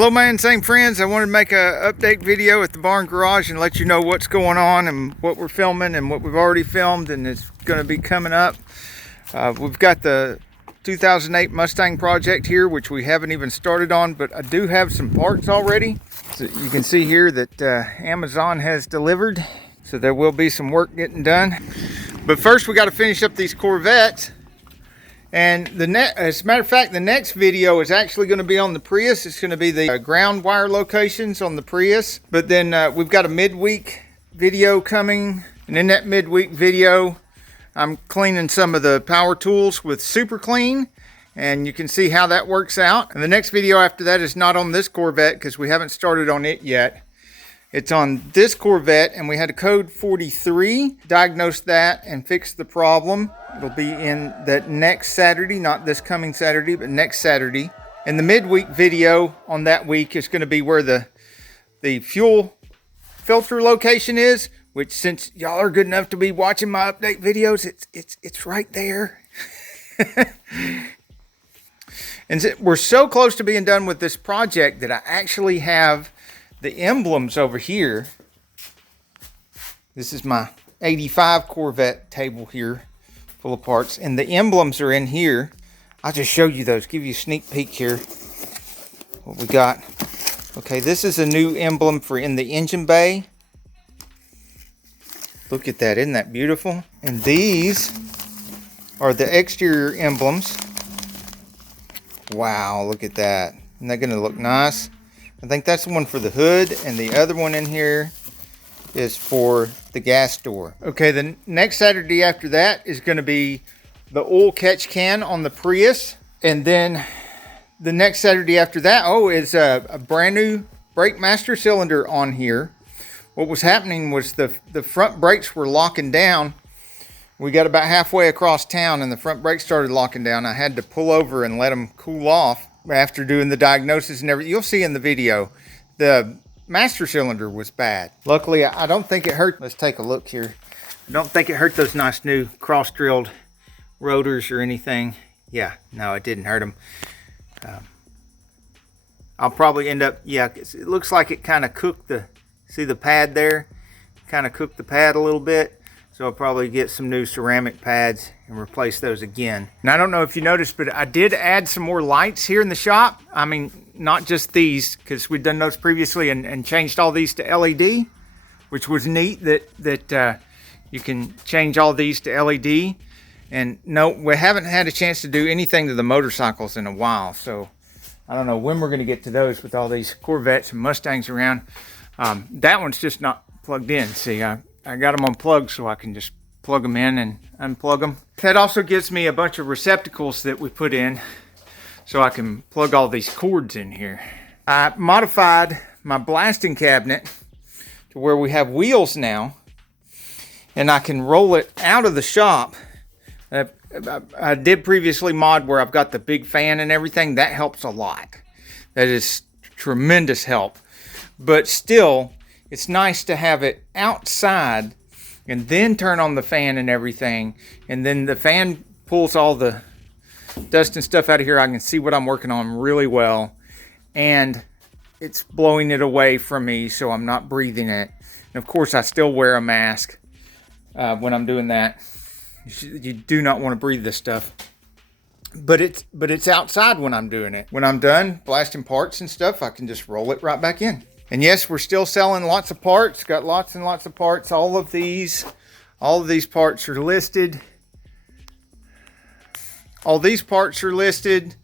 Hello my Insane friends, I wanted to make a update video at the barn garage and let you know what's going on and what we're filming and what we've already filmed and it's going to be coming up. We've got the 2008 Mustang project here, which we haven't even started on, but I do have some parts already. So you can see here that Amazon has delivered, so there will be some work getting done. But first we got to finish up these Corvettes. And as a matter of fact, the next video is actually going to be on the Prius. It's going to be the ground wire locations on the Prius. But then we've got a midweek video coming. And in that midweek video, I'm cleaning some of the power tools with Super Clean. And you can see how that works out. And the next video after that is not on this Corvette because we haven't started on it yet. It's on this Corvette, and we had a code 43, diagnosed that and fixed the problem. It'll be in that next Saturday, not this coming Saturday, but next Saturday. And the midweek video on that week is going to be where the fuel filter location is, which since y'all are good enough to be watching my update videos, it's right there. And we're so close to being done with this project that I actually have the emblems over here. This is my 85 Corvette table here, full of parts, and the emblems are in here. I'll just show you those, give you a sneak peek here what we got. Okay, this is a new emblem for in the engine bay. Look at that, isn't that beautiful? And these are the exterior emblems. Wow, look at that. Isn't that gonna look nice? I think that's the one for the hood, and the other one in here is for the gas door. Okay, the next Saturday after that is going to be the oil catch can on the Prius. And then the next Saturday after that, is a brand new brake master cylinder on here. What was happening was the front brakes were locking down. We got about halfway across town and the front brakes started locking down. I had to pull over and let them cool off after doing the diagnosis and everything. You'll see in the video, the master cylinder was bad. Luckily, I don't think it hurt. Let's take a look here. I don't think it hurt those nice new cross-drilled rotors or anything. Yeah, no, it didn't hurt them. I'll probably end up, it looks like it kind of cooked see the pad there? Kind of cooked the pad a little bit. So I'll probably get some new ceramic pads and replace those again. And I don't know if you noticed, but I did add some more lights here in the shop. I mean, not just these, because we'd done those previously and changed all these to LED, which was neat that you can change all these to LED. And no, we haven't had a chance to do anything to the motorcycles in a while. So I don't know when we're gonna get to those with all these Corvettes and Mustangs around. That one's just not plugged in. See, I got them unplugged so I can just plug them in and unplug them. That also gives me a bunch of receptacles that we put in so I can plug all these cords in here. I modified my blasting cabinet to where we have wheels now and I can roll it out of the shop. I did previously mod where I've got the big fan and everything. That helps a lot. That is tremendous help. But still, it's nice to have it outside and then turn on the fan and everything. And then the fan pulls all the dust and stuff out of here. I can see what I'm working on really well. And it's blowing it away from me so I'm not breathing it. And of course, I still wear a mask when I'm doing that. You do not want to breathe this stuff. But it's outside when I'm doing it. When I'm done blasting parts and stuff, I can just roll it right back in. And yes, we're still selling lots of parts. Got lots and lots of parts. All of these parts are listed. All these parts are listed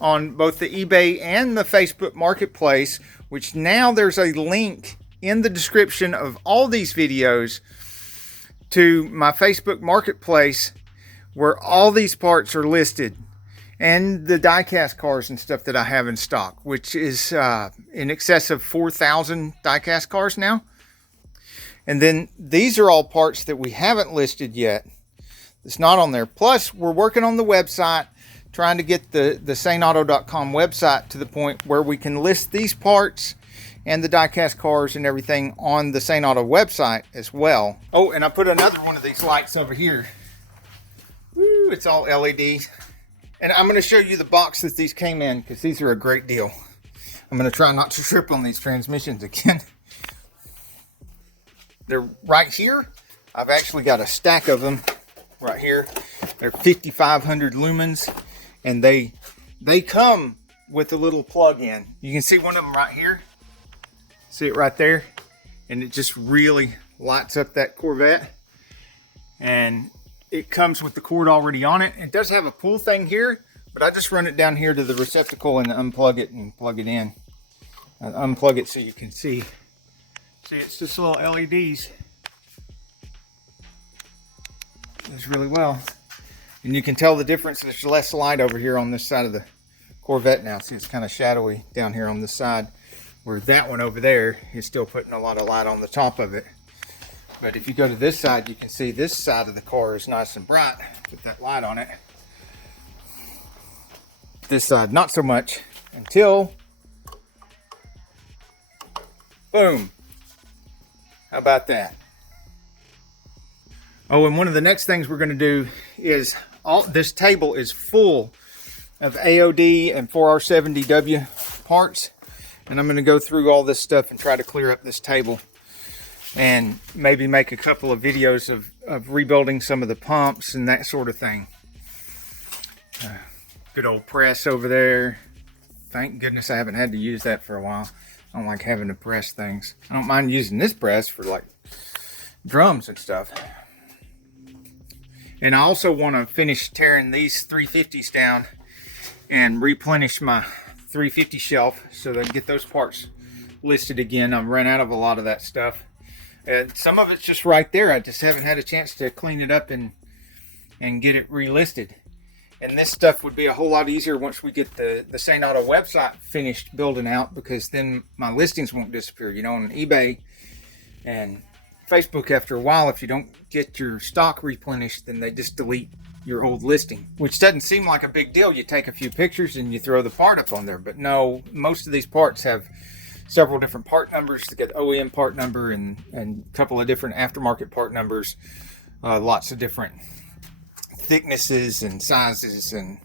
on both the eBay and the Facebook Marketplace, which now there's a link in the description of all these videos to my Facebook Marketplace where all these parts are listed. And the die-cast cars and stuff that I have in stock, which is in excess of 4,000 die-cast cars now. And then these are all parts that we haven't listed yet. It's not on there. Plus, we're working on the website, trying to get the Saneauto.com website to the point where we can list these parts and the die-cast cars and everything on the Saneauto website as well. Oh, and I put another one of these lights over here. Woo, it's all LED. And I'm going to show you the box that these came in because these are a great deal. I'm going to try not to trip on these transmissions again. They're right here. I've actually got a stack of them right here. They're 5,500 lumens, and they come with a little plug-in. You can see one of them right here. See it right there? And it just really lights up that Corvette. And it comes with the cord already on it. It does have a pull thing here, but I just run it down here to the receptacle and unplug it and plug it in. I unplug it so you can see. See, it's just little LEDs. Does really well. And you can tell the difference. There's less light over here on this side of the Corvette now. See, it's kind of shadowy down here on this side, where that one over there is still putting a lot of light on the top of it. But if you go to this side, you can see this side of the car is nice and bright with that light on it. This side, not so much, until boom. How about that? Oh, and one of the next things we're going to do is this table is full of AOD and 4R70W parts. And I'm going to go through all this stuff and try to clear up this table. And maybe make a couple of videos of rebuilding some of the pumps and that sort of thing. Good old press over there. Thank goodness I haven't had to use that for a while. I don't like having to press things. I don't mind using this press for like drums and stuff. And I also want to finish tearing these 350s down and replenish my 350 shelf so that I can get those parts listed again. I've run out of a lot of that stuff. And some of it's just right there. I just haven't had a chance to clean it up and get it relisted. And this stuff would be a whole lot easier once we get the Saneauto website finished building out, because then my listings won't disappear. You know, on eBay and Facebook, after a while, if you don't get your stock replenished, then they just delete your old listing, which doesn't seem like a big deal. You take a few pictures and you throw the part up on there. But no, most of these parts have several different part numbers. To get OEM part number and a couple of different aftermarket part numbers, lots of different thicknesses and sizes, and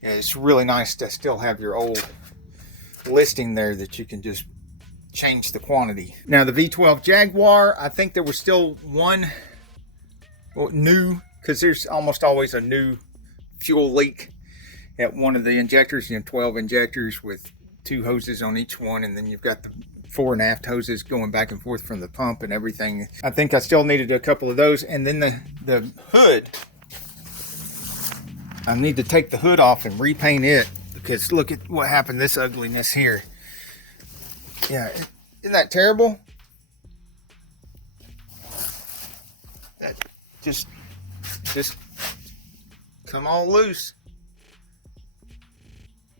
yeah, it's really nice to still have your old listing there that you can just change the quantity. Now the V12 Jaguar, I think there was still one new, because there's almost always a new fuel leak at one of the injectors. You know, 12 injectors with 2 hoses on each one, and then you've got the fore and aft hoses going back and forth from the pump and everything. I think I still needed a couple of those. And then the hood, I need to take the hood off and repaint it, because look at what happened, this ugliness here. Yeah, isn't that terrible? That just come all loose.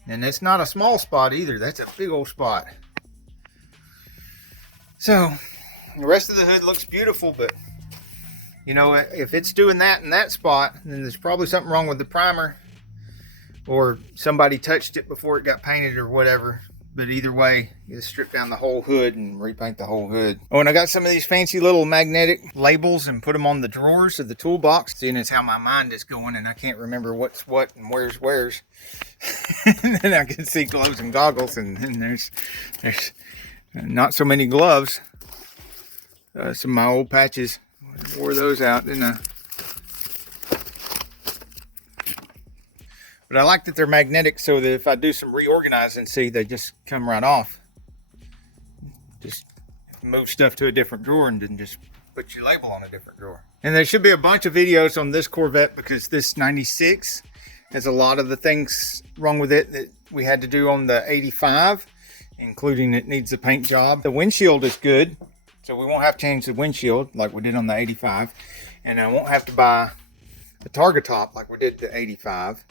And it's not a small spot either. That's a big old spot. So the rest of the hood looks beautiful, but you know, if it's doing that in that spot, then there's probably something wrong with the primer, or somebody touched it before it got painted or whatever. But either way, you strip down the whole hood and repaint the whole hood. Oh, and I got some of these fancy little magnetic labels and put them on the drawers of the toolbox, seeing as how my mind is going and I can't remember what's what and where's. And then I can see gloves and goggles, and then there's not so many gloves. Some of my old patches, I wore those out, didn't I? But I like that they're magnetic, so that if I do some reorganizing, see, they just come right off. Just move stuff to a different drawer and then just put your label on a different drawer. And there should be a bunch of videos on this Corvette, because this 96 has a lot of the things wrong with it that we had to do on the 85, including it needs a paint job. The windshield is good, so we won't have to change the windshield like we did on the 85. And I won't have to buy a targa top like we did the 85.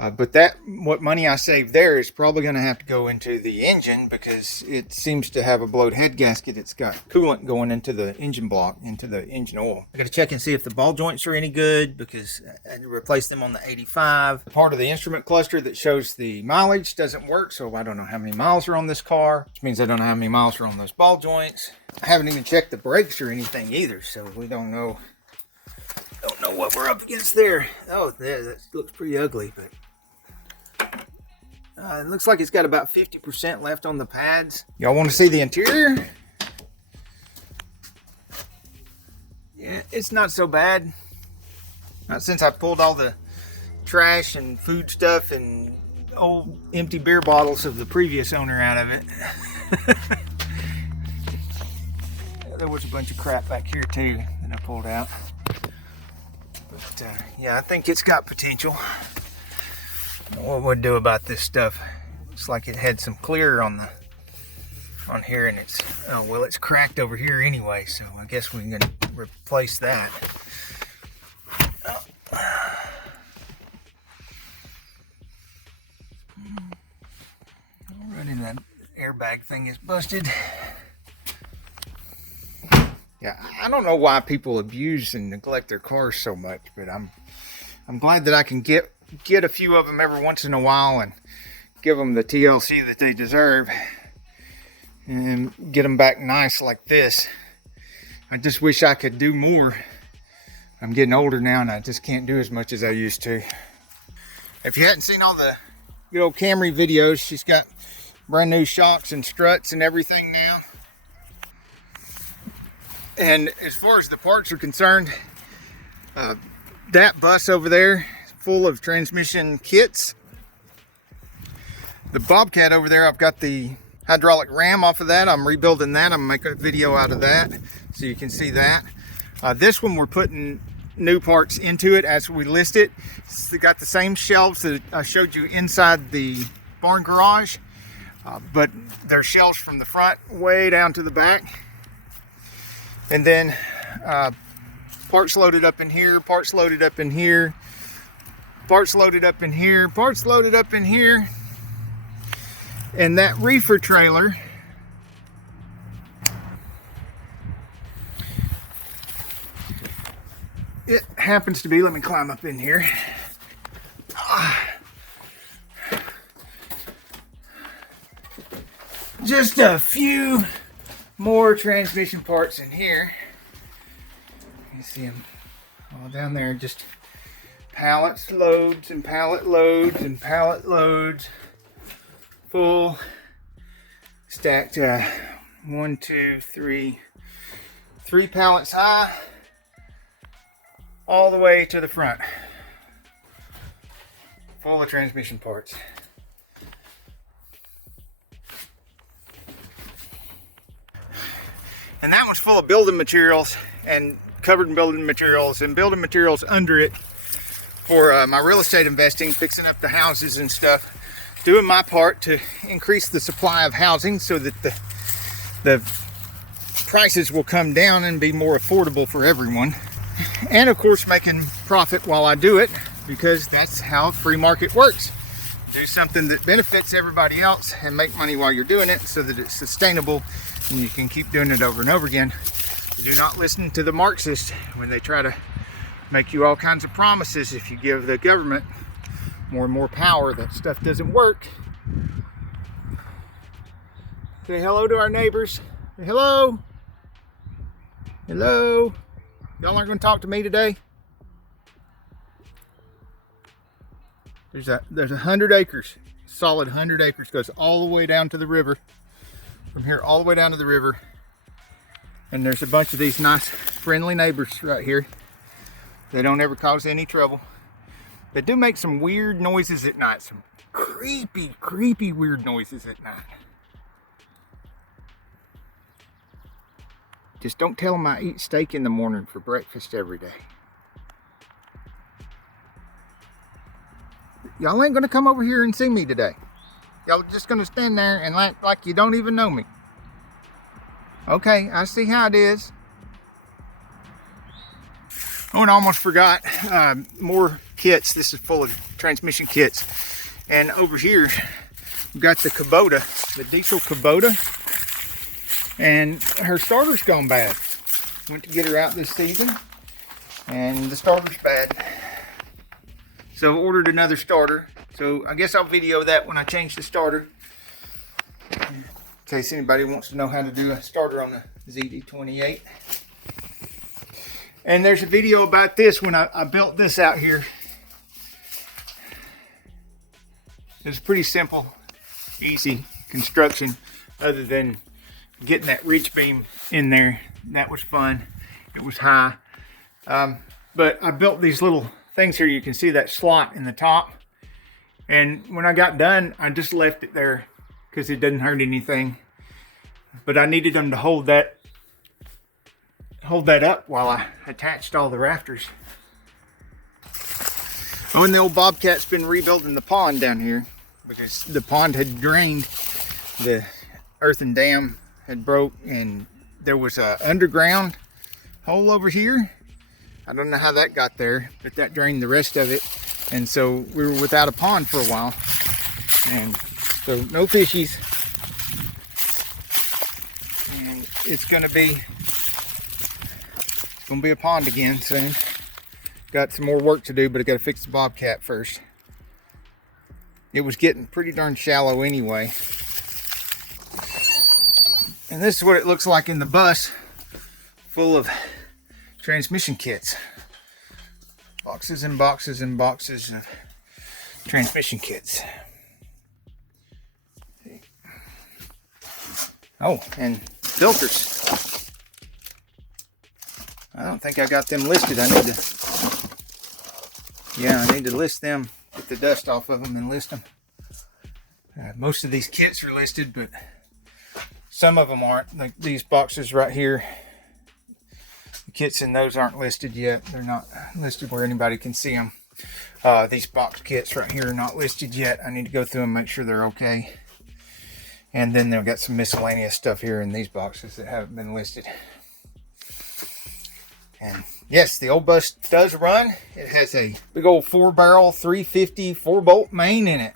But what money I saved there is probably going to have to go into the engine, because it seems to have a blowed head gasket. It's got coolant going into the engine block, into the engine oil. I got to check and see if the ball joints are any good, because I had to replace them on the 85. Part of the instrument cluster that shows the mileage doesn't work, so I don't know how many miles are on this car, which means I don't know how many miles are on those ball joints. I haven't even checked the brakes or anything either, so we don't know what we're up against there. Oh, that looks pretty ugly, but It looks like it's got about 50% left on the pads. Y'all want to see the interior? Yeah, it's not so bad. Not since I pulled all the trash and food stuff and old empty beer bottles of the previous owner out of it. There was a bunch of crap back here too that I pulled out. But yeah, I think it's got potential. What we'll do about this stuff? Looks like it had some clear on here, and it's well, it's cracked over here anyway. So I guess we can replace that. Already, that airbag thing is busted. Yeah, I don't know why people abuse and neglect their cars so much, but I'm glad that I can get a few of them every once in a while and give them the TLC that they deserve and get them back nice like this. I just wish I could do more. I'm getting older now and I just can't do as much as I used to. If you hadn't seen all the good old Camry videos, she's got brand new shocks and struts and everything now. And as far as the parts are concerned, that bus over there is full of transmission kits. The Bobcat over there, I've got the hydraulic ram off of that. I'm rebuilding that. I'm making a video out of that so you can see that. This one, we're putting new parts into it as we list it. It's got the same shelves that I showed you inside the barn garage, but they're shelves from the front way down to the back. And then parts loaded up in here, parts loaded up in here, parts loaded up in here, parts loaded up in here. And that reefer trailer, it happens to be, let me climb up in here. Just a few more transmission parts in here. You see them all down there, just pallets, loads, and pallet loads, and pallet loads, full, stacked 1, 2, 3 pallets high, all the way to the front, full of transmission parts. And that one's full of building materials and covered in building materials and building materials under it for my real estate investing, fixing up the houses and stuff, doing my part to increase the supply of housing so that the prices will come down and be more affordable for everyone. And of course making profit while I do it, because that's how free market works. Do something that benefits everybody else and make money while you're doing it so that it's sustainable and you can keep doing it over and over again. Do not listen to the Marxists when they try to make you all kinds of promises. If you give the government more and more power, that stuff doesn't work. Say hello to our neighbors. Say hello. Hello. Y'all aren't going to talk to me today? There's 100 acres, solid 100 acres, goes all the way down to the river. From here all the way down to the river. And there's a bunch of these nice friendly neighbors right here. They don't ever cause any trouble. They do make some weird noises at night, some creepy weird noises at night. Just don't tell them I eat steak in the morning for breakfast every day. Y'all ain't gonna come over here and see me today. Y'all are just gonna stand there and like you don't even know me. Okay, I see how it is. Oh, and I almost forgot, more kits. This is full of transmission kits. And over here, we've got the Kubota, the diesel Kubota. And her starter's gone bad. Went to get her out this season, and the starter's bad. So ordered another starter. So I guess I'll video that when I change the starter, in case anybody wants to know how to do a starter on the ZD28. And there's a video about this when I built this out here. It's pretty simple, easy construction, other than getting that reach beam in there. That was fun. It was high. But I built these little things here. You can see that slot in the top. And when I got done, I just left it there because it doesn't hurt anything. But I needed them to hold that up while I attached all the rafters. Oh, and the old Bobcat's been rebuilding the pond down here because the pond had drained. The earthen dam had broke, and there was a underground hole over here. I don't know how that got there, but that drained the rest of it. And so we were without a pond for a while. And so no fishies. And it's gonna be a pond again soon. Got some more work to do, but I gotta fix the Bobcat first. It was getting pretty darn shallow anyway. And this is what it looks like in the bus, full of transmission kits. Boxes and boxes and boxes of transmission kits. Oh, and filters. I don't think I got them listed. I need to list them, get the dust off of them and list them. Most of these kits are listed, but some of them aren't. Like these boxes right here, the kits in those aren't listed yet. They're not listed where anybody can see them. These box kits right here are not listed yet. I need to go through and make sure they're okay. And then they've got some miscellaneous stuff here in these boxes that haven't been listed. And yes, the old bus does run. It has a big old 4-barrel 350 4-bolt main in it.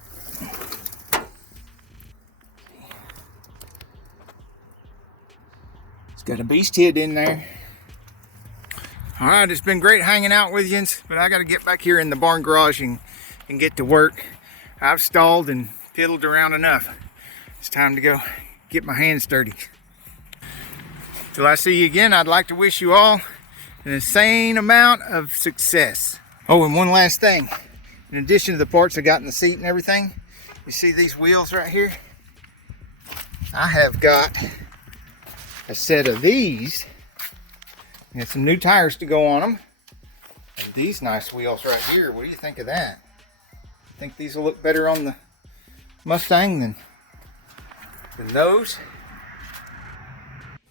It's got a beast head in there. All right, it's been great hanging out with you, but I got to get back here in the barn garage and get to work. I've stalled and piddled around enough. It's time to go get my hands dirty. Till I see you again, I'd like to wish you all an insane amount of success. Oh, and one last thing. In addition to the parts I got in the seat and everything, you see these wheels right here? I have got a set of these. Got some new tires to go on them. And these nice wheels right here. What do you think of that? Think these will look better on the Mustang than those?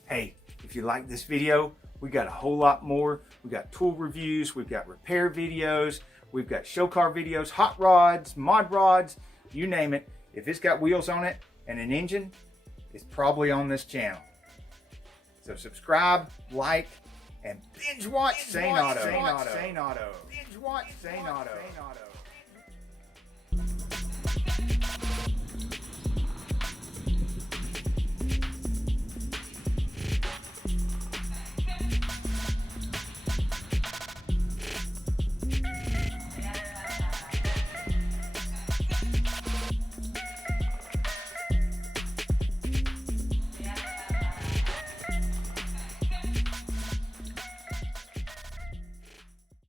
Hey, if you like this video, we got a whole lot more. We got tool reviews, we've got repair videos, we've got show car videos, hot rods, mod rods, you name it. If it's got wheels on it and an engine, it's probably on this channel. So subscribe, like, and binge watch Saneauto. Binge watch Saneauto.